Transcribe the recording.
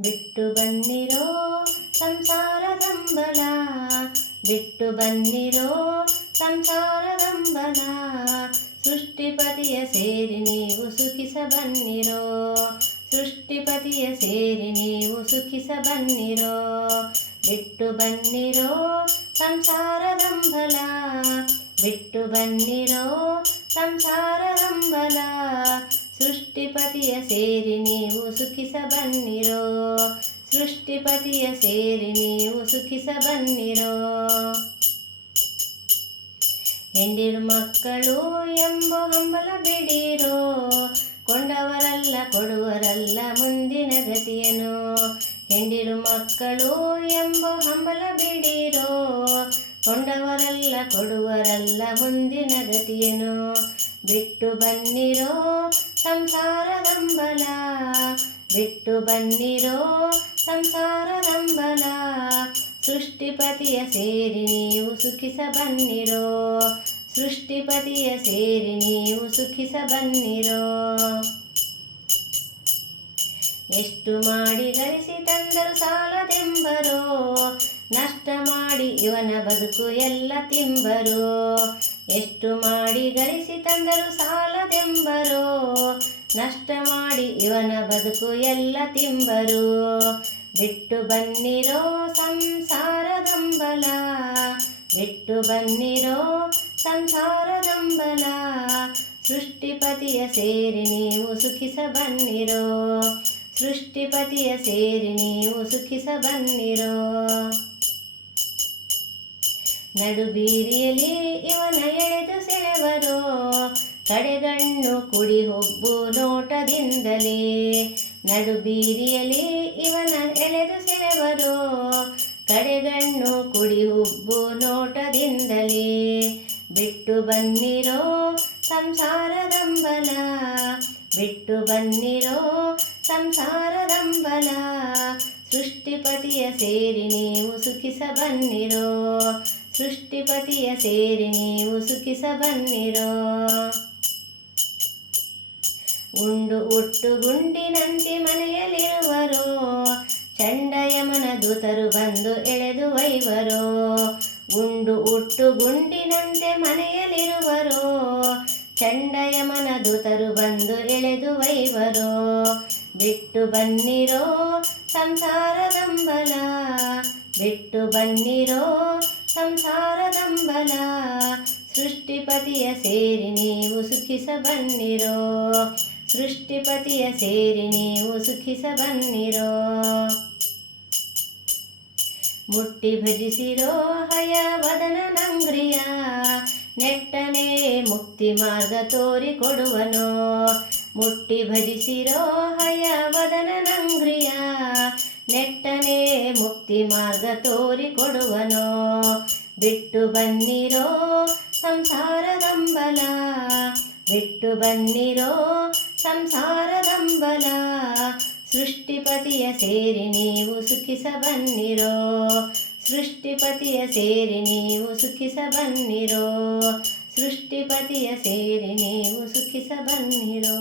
ಬಿಟ್ಟು ಬನ್ನಿರೋ ಸಂಸಾರದಂಬಲ ಬಿಟ್ಟು ಬನ್ನಿರೋ ಸಂಸಾರದಂಬಲ ಸೃಷ್ಟಿಪತಿಯ ಸೇರಿ ನೀವು ಸುಖಿಸ ಬನ್ನಿರೋ ಸೃಷ್ಟಿಪತಿಯ ಸೇರಿ ನೀವು ಸುಖಿಸ ಬನ್ನಿರೋ ಬಿಟ್ಟು ಬನ್ನಿರೋ ಸಂಸಾರದಂಬಲ ಬಿಟ್ಟು ಬನ್ನಿರೋ ಸಂಸಾರದಂಬಲ ಸೃಷ್ಟಿಪತಿಯ ಸೇರಿ ನೀವು ಸುಖಿಸ ಬನ್ನಿರೋ ಸೃಷ್ಟಿಪತಿಯ ಸೇರಿ ನೀವು ಸುಖಿಸ ಬನ್ನಿರೋ ಹೆಂಡಿರು ಮಕ್ಕಳು ಎಂಬ ಹಂಬಲ ಬಿಡಿರೋ. ಕೊಂಡವರಲ್ಲ, ಕೊಡುವರಲ್ಲ ಮುಂದಿನ ಗತಿಯನು. ಹೆಂಡಿರು ಮಕ್ಕಳು ಎಂಬ ಹಂಬಲ ಬಿಡಿರೋ. ಕೊಂಡವರಲ್ಲ, ಕೊಡುವರಲ್ಲ ಮುಂದಿನ ಗತಿಯನು. ಬಿಟ್ಟು ಬನ್ನಿರೋ ಸಂಸಾರದಂಬಲ ಬಿಟ್ಟು ಬನ್ನಿರೋ ಸಂಸಾರದಂಬಲ ಸೃಷ್ಟಿಪತಿಯ ಸೇರಿ ನೀವು ಸುಖಿಸ ಬನ್ನಿರೋ ಸೃಷ್ಟಿಪತಿಯ ಸೇರಿ ನೀವು ಸುಖಿಸ ಬನ್ನಿರೋ ಎಷ್ಟು ಮಾಡಿ ಗಳಿಸಿ ತಂದರು ಸಾಲದೆಂಬರೋ. ನಷ್ಟ ಮಾಡಿ ಇವನ ಬದುಕು ಎಲ್ಲ ತಿಂಬರು. ಎಷ್ಟು ಮಾಡಿ ಗಳಿಸಿ ತಂದರು ಸಾಲದೆಂಬರು? ನಷ್ಟ ಮಾಡಿ ಇವನ ಬದುಕು ಎಲ್ಲ ತಿಂಬರು. ಬಿಟ್ಟು ಬನ್ನಿರೋ ಸಂಸಾರದಂಬಲ, ಬಿಟ್ಟು ಬನ್ನಿರೋ ಸಂಸಾರದಂಬಲ. ಸೃಷ್ಟಿಪತಿಯ ಸೇರಿ ನೀವು ಸುಖಿಸ ಬನ್ನಿರೋ, ಸೃಷ್ಟಿಪತಿಯ ಸೇರಿ ನೀವು ಸುಖಿಸ ಬನ್ನಿರೋ. ನಡುಬೀರಿಯಲಿ ಇವನ ಎಳೆದು ಸೆಳೆವರು? ಕಡೆಗಣ್ಣು ಕುಡಿ ಹೊಬ್ಬು ನೋಟದಿಂದಲೇ. ನಡುಬೀರಿಯಲಿ ಇವನ ಎಳೆದು ಸೆಳೆವರು? ಕಡೆಗಣ್ಣು ಕುಡಿ ಹುಬ್ಬು ನೋಟದಿಂದಲೇ. ಬಿಟ್ಟು ಬನ್ನಿರೋ ಸಂಸಾರದಂಬಲ. ಬಿಟ್ಟು ಬನ್ನಿರೋ ಸಂಸಾರದಂಬಲ. ಸೃಷ್ಟಿಪತಿಯ ಸೇರಿ ನೀವು ಸುಖಿಸ ಬನ್ನಿರೋ ಸೃಷ್ಟಿಪತಿಯ ಸೇರಿ ನೀವು ಸುಖಿಸ ಬನ್ನಿರೋ ಉಂಡು ಉಟ್ಟು ಗುಂಡಿನಂತೆ ಮನೆಯಲ್ಲಿರುವರೋ ಚಂಡಯಮನ ದೂತರು ಬಂದು ಎಳೆದು ಒಯ್ವರೋ ಗುಂಡು ಉಟ್ಟು ಗುಂಡಿನಂತೆ ಮನೆಯಲ್ಲಿರುವರೋ ಚಂಡಯಮನ ದೂತರು ಬಂದು ಎಳೆದು ಬಿಟ್ಟು ಬನ್ನಿರೋ ಸಂಸಾರದಂಬಲ, ಬಿಟ್ಟು ಬನ್ನಿರೋ ಸಂಸಾರದಂಬಲ ಸೃಷ್ಟಿಪತಿಯ ಸೇರಿ ನೀವು ಸುಖಿಸ ಬನ್ನಿರೋ ಸೃಷ್ಟಿಪತಿಯ ಸೇರಿ ನೀವು ಸುಖಿಸ ಬನ್ನಿರೋ ಮುಟ್ಟಿ ಭಜಿಸಿರೋ ಹಯ ವದನ ನಂಗ್ರಿಯ. ನೆಟ್ಟನೆ ಮುಕ್ತಿ ಮಾರ್ಗ ತೋರಿ ಕೊಡುವನೋ ಮುಟ್ಟಿ ಭಜಿಸಿರೋ ಹಯ ವದನ ನಂಗ್ರಿಯ. ನೆಟ್ಟನೆ ಮುಕ್ತಿ ಮಾರ್ಗ ತೋರಿ ಕೊಡುವನೋ ಬಿಟ್ಟು ಬನ್ನಿರೋ ಸಂಸಾರದಂಬಲ, ಬಿಟ್ಟು ಬನ್ನಿರೋ ಸಂಸಾರದಂಬಲ, ಸೃಷ್ಟಿಪತಿಯ ಸೇರಿ ನೀವು ಸುಖಿಸ ಬನ್ನಿರೋ ಸೃಷ್ಟಿಪತಿಯ ಸೇರಿ ನೀವು ಸುಖಿಸ ಬನ್ನಿರೋ ಸೃಷ್ಟಿಪತಿಯ ಸೇರಿ ನೀವು ಸುಖಿಸ ಬನ್ನಿರೋ